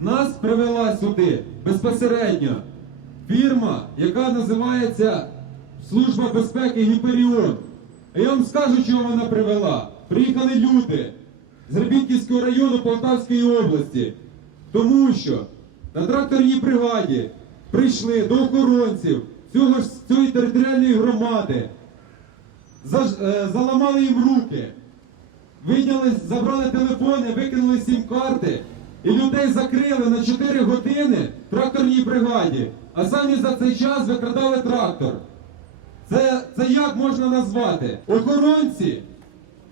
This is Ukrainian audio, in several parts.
Нас привела сюди безпосередньо фірма, яка називається Служба безпеки Гіперіон. Я вам скажу, чого вона привела. Приїхали люди з Рибінківського району Полтавської області. Тому що на тракторній бригаді прийшли до охоронців цього ж цієї територіальної громади, е, заламали їм руки, Видняли, забрали телефони, викинули сім-карти і людей закрили на 4 години в тракторній бригаді, а самі за цей час викрадали трактор. Це, це як можна назвати? Охоронці,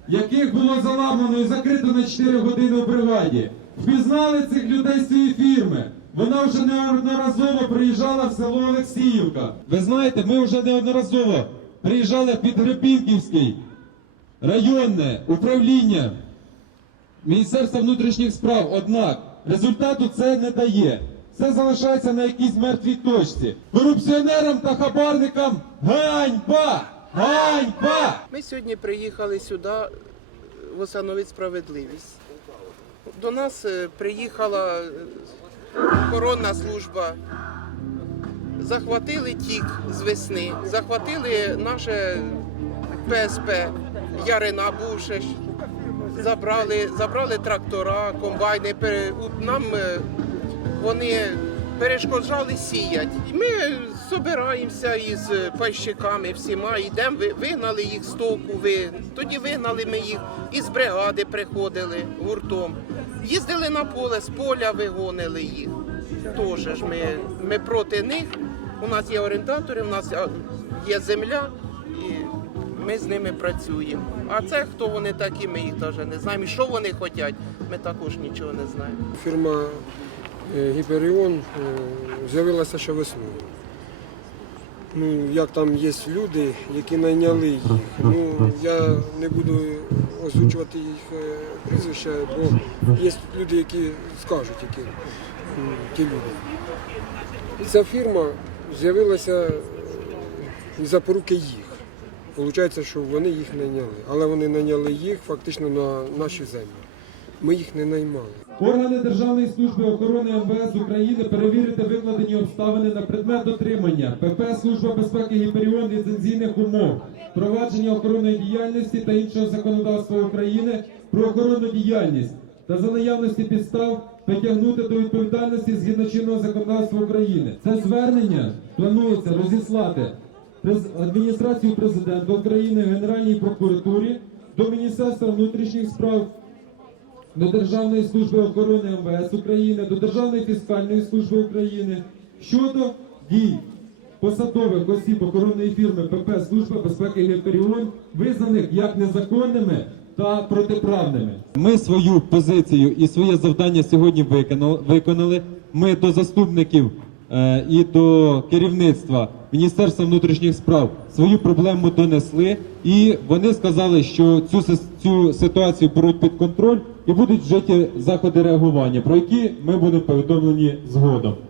яких було заламано і закрито на 4 години в бригаді, впізнали цих людей з цієї фірми. Вона вже неодноразово приїжджала в село Олексіївка. Ви знаєте, ми вже неодноразово приїжджали під Гребінківський районне управління Міністерства внутрішніх справ, однак результату це не дає. Це залишається на якійсь мертвій точці. Корупціонерам та хабарникам ганьба! Ганьба! Ми сьогодні приїхали сюди е, встановити справедливість. До нас е, приїхала е, охоронна служба. Захватили тік з весни, захватили наше ПСП Ярина бувше. Забрали, забрали трактора, комбайни. Нам е, вони перешкоджали сіять. І Ми збираємося із е, пайщиками всіма, йдемо, вигнали їх з току, тоді вигнали ми їх, із бригади приходили гуртом. Їздили на поле, з поля вигонили їх. Теж ж ми, ми проти них. У нас є орієнтатори, у нас є земля, ми з ними працюємо. А це хто вони такі, ми їх навіть не знаємо. І що вони хочуть, ми також нічого не знаємо. Фірма е, Гіперіон е, з'явилася ще весною. Ну, як там є люди, які найняли їх. Ну, я не буду озвучувати їх е, прізвища, бо є люди, які скажуть, які ті люди. І ця фірма з'явилася із-за поруки їх. Получається, що вони їх найняли. Але вони найняли їх фактично на наші землі. Ми їх не наймали. Органи Державної служби охорони МВС України перевірити викладені обставини на предмет дотримання ПП Служба безпеки Гіперіон ліцензійних умов, провадження охоронної діяльності та іншого законодавства України про охоронну діяльність та за наявності підстав притягнути до відповідальності згідно чинного законодавства України. Це звернення планується розіслати Адміністрацію президента України, Генеральній прокуратурі, до Міністерства внутрішніх справ до Державної служби охорони МВС України, до Державної фіскальної служби України щодо дій посадових осіб охоронної фірми ПП Служба безпеки Гіперіон, визнаних як незаконними та протиправними. Ми свою позицію і своє завдання сьогодні виконали. Ми до заступників і до керівництва Міністерства внутрішніх справ свою проблему донесли, і вони сказали, що цю цю ситуацію беруть під контроль і будуть вжиті заходи реагування, про які ми будемо повідомлені згодом.